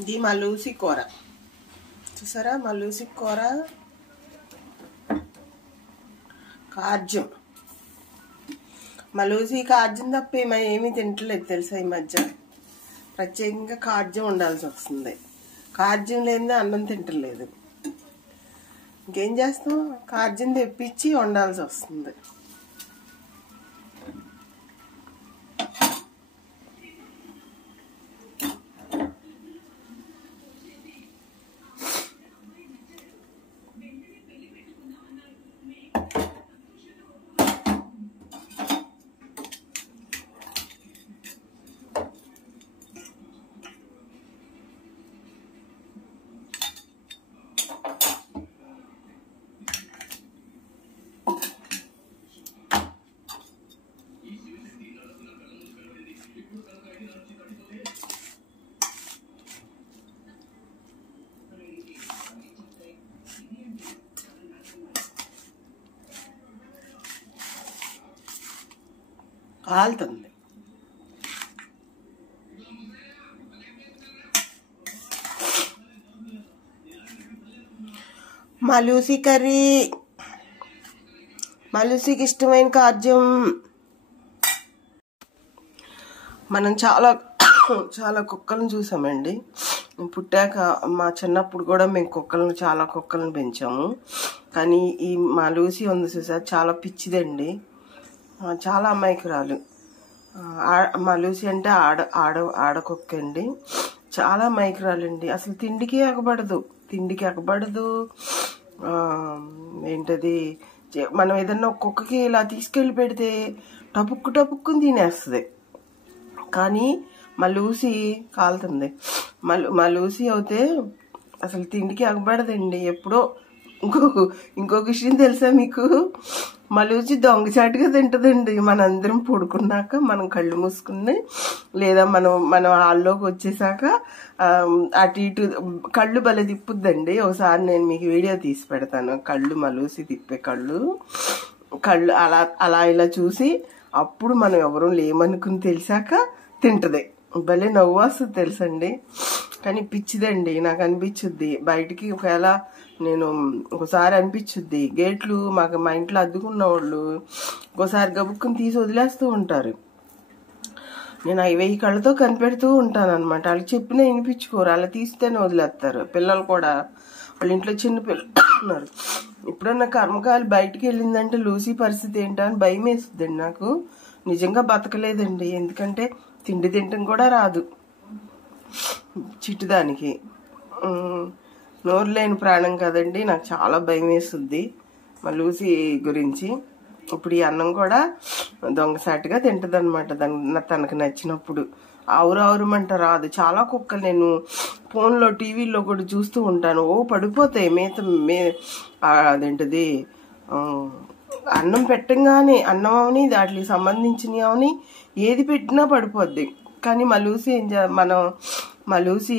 ఇది మలూసి కూర చూసారా, మలూసి కూర కార్జం. మలూసి కార్జం తప్ప ఏమీ తింటలేదు తెలుసా. ఈ మధ్య ప్రత్యేకంగా కార్జం ఉండాల్సి వస్తుంది. కార్జం లేనిదే అన్నం తింటలేదు. ఇంకేం చేస్తాం, కార్జం తెప్పించి వండాల్సి వస్తుంది. కాలుతుంది. మలూసి కర్రీ, మలూసికి ఇష్టమైన కార్జం. మనం చాలా కుక్కలను చూసామండి. పుట్టాక మా చిన్నప్పుడు కూడా మేము చాలా కుక్కలను పెంచాము. కానీ ఈ మలూసి ఉంది చూసారు, చాలా పిచ్చిదండి, చాలా అమాయకురాలు. మలూసి అంటే ఆడకుక్క అండి, చాలా అమాయకురాలండి. అసలు తిండికి ఎగబడదు. ఏంటది, మనం ఏదన్నా కుక్కకి ఇలా తీసుకెళ్ళి పెడితే టపుక్కుని తినేస్తుంది. కానీ మలూసి కాలుతుంది. మలూసి అయితే అసలు తిండికి ఎగబడదండి ఎప్పుడో. ఇంకొక విషయం తెలుసా మీకు, మలూసి దొంగచాటుగా తింటదండి. మనందరం పడుకున్నాక మనం కళ్ళు మూసుకుని లేదా మనం హాల్లోకి వచ్చేసాక అటు ఇటు కళ్ళు భలే తిప్పుద్దండి. ఒకసారి నేను మీకు వీడియో తీసి పెడతాను. మలూసి తిప్పే కళ్ళు అలా ఇలా చూసి అప్పుడు మనం ఎవరూ లేమనుకుని తెలిసాక తింటది. భలే నవ్వు వస్తుంది తెలుసండి. కానీ పిచ్చిదండి. నాకు అనిపించుద్ది బయటికి, ఒకవేళ నేను ఒకసారి అనిపించుద్ది, గేట్లు మా ఇంట్లో అద్దుకున్న వాళ్ళు ఒకసారి గబుక్కుని తీసి వదిలేస్తూ ఉంటారు. నేను 1000 కళ్ళతో కనిపెడుతూ ఉంటాను అనమాట. వాళ్ళకి చెప్పినా వినిపించుకోరు, అలా తీస్తేనే వదిలేస్తారు. పిల్లలు కూడా, వాళ్ళ ఇంట్లో చిన్న పిల్లలు ఉన్నారు. ఇప్పుడన్నా కర్మకాయలు బయటికి వెళ్ళిందంటే లూసీ పరిస్థితి ఏంటో అని భయం వేస్తుందండి నాకు. నిజంగా బతకలేదండి, ఎందుకంటే తిండి తింటం కూడా రాదు చిట్టుదానికి. నోరు లేని ప్రాణం కదండి, నాకు చాలా భయం వేస్తుంది మలూసి గురించి. ఇప్పుడు ఈ అన్నం కూడా దొంగసాటిగా తింటది అనమాట తనకు నచ్చినప్పుడు. ఆవురమంట రాదు. చాలా కుక్కలు నేను ఫోన్లో టీవీలో కూడా చూస్తూ ఉంటాను. పడిపోతాయి అదేంటది, అన్నం పెట్టంగానే అన్నం అవని వాటికి సంబంధించినవి అవని ఏది పెట్టినా పడిపోద్ది. కానీ మలూసి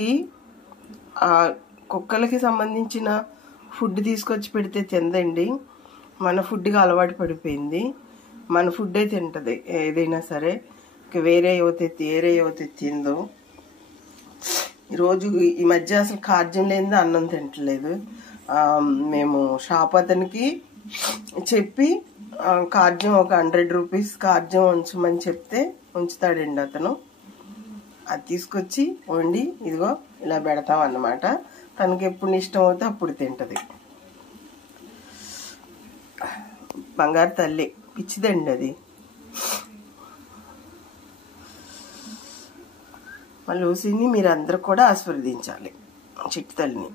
కుక్కలకి సంబంధించిన ఫుడ్ తీసుకొచ్చి పెడితే తిందండి. మన ఫుడ్కి అలవాటు పడిపోయింది. మన ఫుడ్డే తింటది ఏదైనా సరే. వేరే యువత తిందో. ఈరోజు ఈ మధ్య అసలు కార్జం లేనిదే అన్నం తింటలేదు. మేము షాప్ అతనికి చెప్పి కార్జం ఒక 100 రూపీస్ కార్జం ఉంచమని చెప్తే ఉంచుతాడండి అతను. అది తీసుకొచ్చి వండి ఇదిగో ఇలా పెడతాం అన్నమాట. తనకి ఎప్పుడు ఇష్టం అవుతే అప్పుడు తింటది. బంగారు తల్లి, పిచ్చిదండి అది. లూసీని మీరు అందరూ కూడా ఆశీర్వదించాలి, చిట్టి తల్లిని.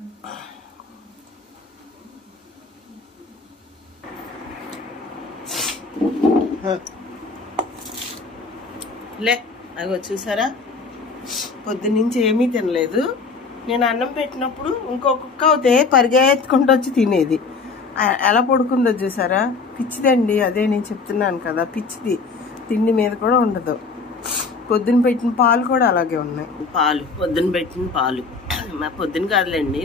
లే అగో చూసారా, పొద్దున్నుంచి ఏమీ తినలేదు. నేను అన్నం పెట్టినప్పుడు ఇంకొక అవుతే పరిగెత్తుకుంటూ వచ్చి తినేది. ఎలా పడుకుందో చూసారా, పిచ్చిదండి. అదే నేను చెప్తున్నాను కదా, పిచ్చిది. తిండి మీద కూడా ఉండదు. పొద్దున్న పెట్టిన పాలు కూడా అలాగే ఉన్నాయి. పొద్దున్న పెట్టిన పాలు పొద్దున్న కాదులేండి,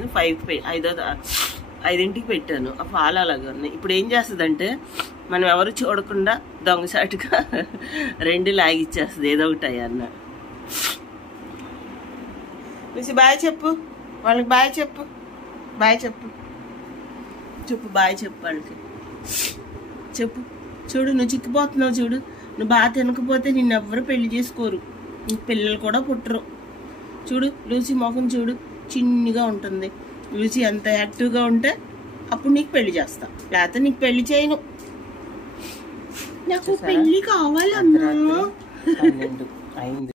5ంటికి పెట్టాను. ఆ పాలు అలాగే ఉన్నాయి. ఇప్పుడు ఏం చేస్తుందంటే, మనం ఎవరు చూడకుండా దొంగసాటుగా 2 లాగిచ్చేస్తుంది ఏదో ఒకటి అన్న. లూసి బాయ్ చెప్పు, వాళ్ళకి బాయ్ చెప్పు, బాయ్ చెప్పు, చెప్పు బాయ్ చెప్పు వాళ్ళకి చెప్పు. చూడు నువ్వు చిక్కిపోతున్నావు, చూడు నువ్వు బాగా తినకపోతే నిన్ను ఎవ్వరు పెళ్లి చేసుకోరు, నీకు పిల్లలు కూడా పుట్టరు. చూడు లూసి మొఖం చూడు, చిన్నగా ఉంటుంది. లూసి అంత యాక్టివ్గా ఉంటే అప్పుడు నీకు పెళ్లి చేస్తా, లేకపోతే నీకు పెళ్లి చేయను. నాకు పెళ్లి కావాలమ్మా. 12 అయింది.